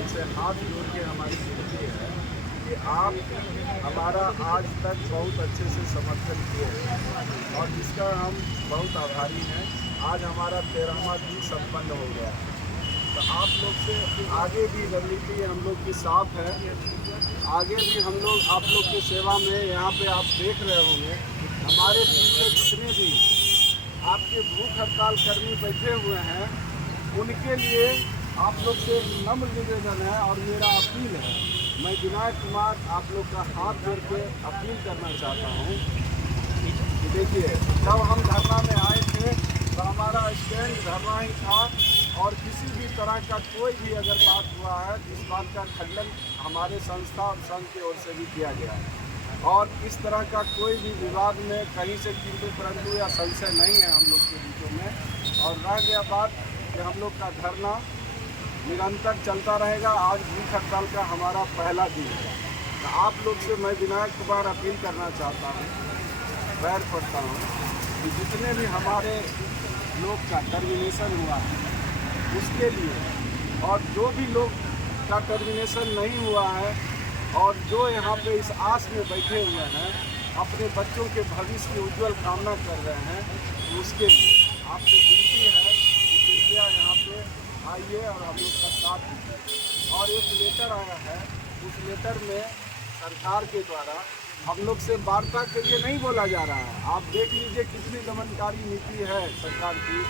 उनसे हाथ जोड़ के हमारी विनती है कि आप हमारा आज तक बहुत अच्छे से समर्थन किए हैं और जिसका हम बहुत आभारी हैं। आज हमारा 13वां दिन संपन्न हो गया है, तो आप लोग से आगे भी रणनीति हम लोग की साफ है। आगे भी हम लोग आप लोग की सेवा में यहाँ पे आप देख रहे होंगे, हमारे पीछे जितने भी आपके भूख हड़ताल कर्मी बैठे हुए हैं, उनके लिए आप लोग से नम्र निवेदन है और मेरा अपील है। मैं विनायक कुमार आप लोग का हाथ जोड़ के अपील करना चाहता हूँ कि देखिए, जब हम धरना में आए थे तो हमारा स्टैंड धरना ही था और किसी भी तरह का कोई भी अगर बात हुआ है, इस बात का खंडन हमारे संस्था और संघ की ओर से भी किया गया है और इस तरह का कोई भी विवाद में कहीं से किंतु परंतु या संशय नहीं है हम लोग के बीचों में। और रह गया बात कि हम लोग का धरना निरंतर चलता रहेगा। आज भूख हड़ताल का हमारा पहला दिन है, तो आप लोग से मैं विनायक कुमार अपील करना चाहता हूँ, पैर पड़ता हूँ कि जितने भी हमारे लोग का टर्मिनेशन हुआ है उसके लिए, और जो भी लोग का टर्मिनेशन नहीं हुआ है और जो यहाँ पे इस आस में बैठे हुए हैं, अपने बच्चों के भविष्य की उज्जवल कामना कर रहे हैं, तो उसके लिए आपसे विनती है कि कृपया यहाँ पे आइए और हम लोग का साथ दीजिए। और एक लेटर आया है, उस लेटर में सरकार के द्वारा हम लोग से वार्ता के लिए नहीं बोला जा रहा है। आप देख लीजिए कितनी दमनकारी नीति है सरकार की,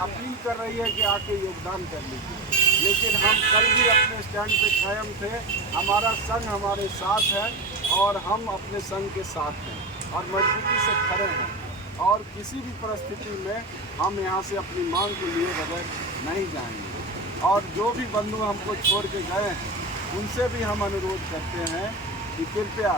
अपील कर रही है कि आके योगदान कर लीजिए। लेकिन हम कल भी अपने स्टैंड पे कायम थे, हमारा संघ हमारे साथ है और हम अपने संघ के साथ हैं और मजबूती से खड़े हैं और किसी भी परिस्थिति में हम यहाँ से अपनी मांग को लिए बगैर नहीं जाएंगे। और जो भी बंधु हमको छोड़ के गए हैं, उनसे भी हम अनुरोध करते हैं कि कृपया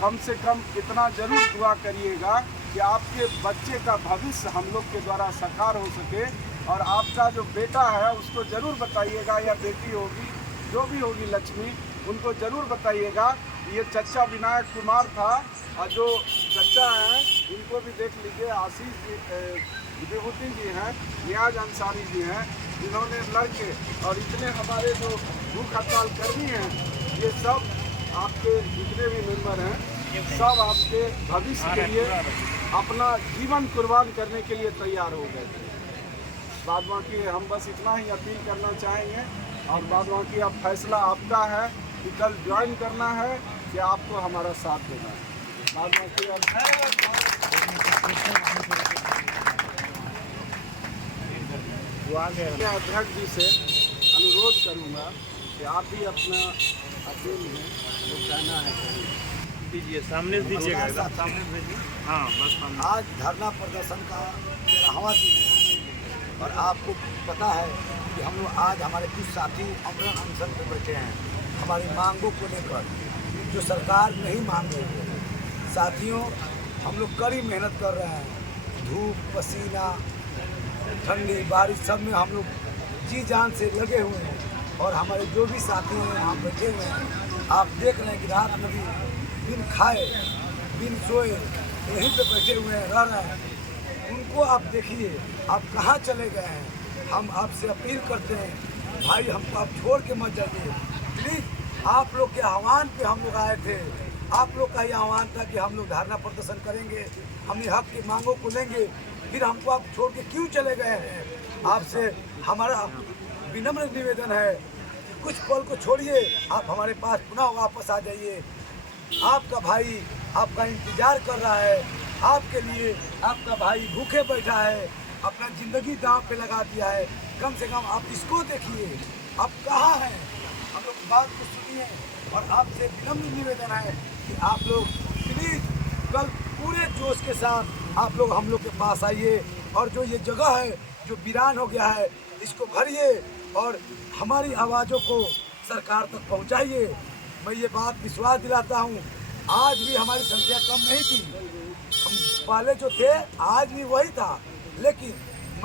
कम से कम इतना जरूर दुआ करिएगा कि आपके बच्चे का भविष्य हम लोग के द्वारा साकार हो सके। और आपका जो बेटा है उसको ज़रूर बताइएगा, या बेटी होगी, जो भी होगी लक्ष्मी, उनको ज़रूर बताइएगा। ये चचा विनायक कुमार था और जो चचा हैं इनको भी देख लीजिए, आशीष जी, विभूति जी हैं, नियाज अंसारी जी हैं, जिन्होंने लड़के और इतने हमारे जो भूख हड़ताल कर्मी हैं, ये सब आपके जितने भी मेंबर हैं, सब आपके भविष्य के लिए अपना जीवन कुर्बान करने के लिए तैयार हो गए थे। बाद बाकी हम बस इतना ही अपील करना चाहेंगे और बाद बाकी अब फैसला आपका है कि कल ज्वाइन करना है कि आपको हमारा साथ देना है। बाद बाकी मैं अध्यक्ष जी से अनुरोध करूंगा कि आप भी अपना अपील में जो कहना है दीजिए, सामने से दीजिएगा, सामने से दीजिए। हाँ, बस सामने। आज धरना प्रदर्शन का 13वां दिन है और आपको पता है कि हम लोग आज हमारे कुछ साथी अमरण अनशन पर बैठे हैं हमारी मांगों को लेकर, जो सरकार नहीं मान रही है। साथियों, हम लोग कड़ी मेहनत कर रहे हैं, धूप पसीना ठंडी बारिश सब में हम लोग जी जान से लगे हुए हैं। और हमारे जो भी साथी हैं यहाँ बैठे हुए हैं, आप देख रहे हैं कि रात में भी बिन खाए बिन सोए यहीं पे बैठे हुए हैं, रह रहे हैं। उनको आप देखिए, आप कहाँ चले गए हैं। हम आपसे अपील करते हैं, भाई हमको आप छोड़ के मत जाइए प्लीज़। आप लोग के आह्वान पे हम लोग आए थे, आप लोग का ही आह्वान था कि हम लोग धरना प्रदर्शन करेंगे, अपनी हक की मांगों को लेंगे, फिर हमको आप छोड़ के क्यों चले गए हैं। आपसे हमारा विनम्र निवेदन है कि कुछ पल को छोड़िए, आप हमारे पास पुनः वापस आ जाइए। आपका भाई आपका इंतजार कर रहा है, आपके लिए आपका भाई भूखे बैठा है, अपना ज़िंदगी दांव पे लगा दिया है। कम से कम आप इसको देखिए, आप कहाँ हैं। हम लोग बात को सुनिए और आपसे विनम्र निवेदन है कि आप लोग प्लीज़ कल पूरे जोश के साथ आप लोग हम लोग के पास आइए और जो ये जगह है जो वीरान हो गया है, इसको भरिए और हमारी आवाज़ों को सरकार तक पहुंचाइए। मैं ये बात विश्वास दिलाता हूं, आज भी हमारी संख्या कम नहीं थी, हम पहले जो थे आज भी वही था, लेकिन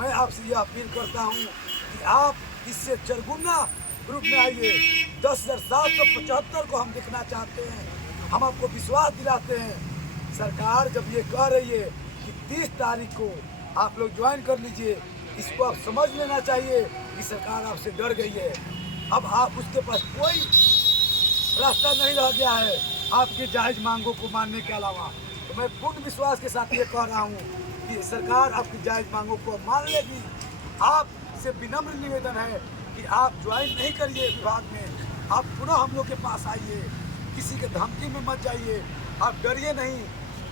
मैं आपसे ये अपील करता हूं कि आप इससे चरगुना ग्रुप में आइए। 10,775 को हम दिखना चाहते हैं। हम आपको विश्वास दिलाते हैं, सरकार जब ये कह रही है कि 30 तारीख को आप लोग ज्वाइन कर लीजिए, इसको आप समझ लेना चाहिए कि सरकार आपसे डर गई है। अब आप उसके पास कोई रास्ता नहीं रह गया है आपकी जायज़ मांगों को मानने के अलावा। तो मैं पूर्ण विश्वास के साथ ये कह रहा हूँ कि सरकार आपकी जायज़ मांगों को मान लेगी। आपसे विनम्र निवेदन है कि आप ज्वाइन नहीं करिए विभाग में, आप पुनः हम लोग के पास आइए, किसी के धमकी में मत जाइए, आप डरिए नहीं।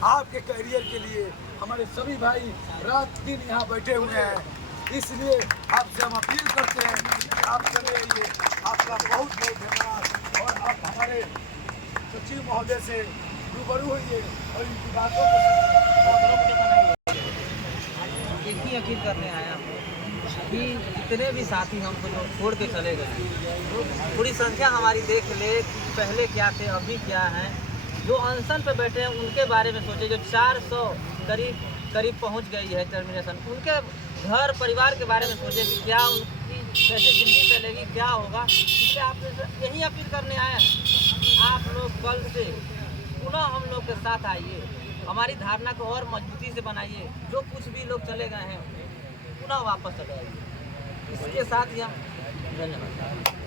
आपके करियर के लिए हमारे सभी भाई रात दिन यहाँ बैठे हुए हैं, इसलिए आपसे हम अपील करते हैं कि आप चले आइए। आपका बहुत बहुत धन्यवाद। और आप हमारे सचिव महोदय से रूबरू होइए और इनकी बातों को एक ही अपील करने आया हूँ कि जितने भी साथी हमको जो छोड़ के चले गए, पूरी संख्या हमारी देख ले कि पहले क्या थे अभी क्या हैं। जो अनशन पे बैठे हैं उनके बारे में सोचे, जो 400 करीब पहुंच गई है टर्मिनेशन, उनके घर परिवार के बारे में सोचे कि क्या उनकी कैसे ज़िंदगी चलेगी, क्या होगा। इसलिए आप यही अपील करने आए हैं। आप लोग कल से पुनः हम लोग के साथ आइए, हमारी धारणा को और मजबूती से बनाइए। जो कुछ भी लोग चले गए हैं पुनः वापस चले आइए। इसके साथ ही हम धन्यवाद।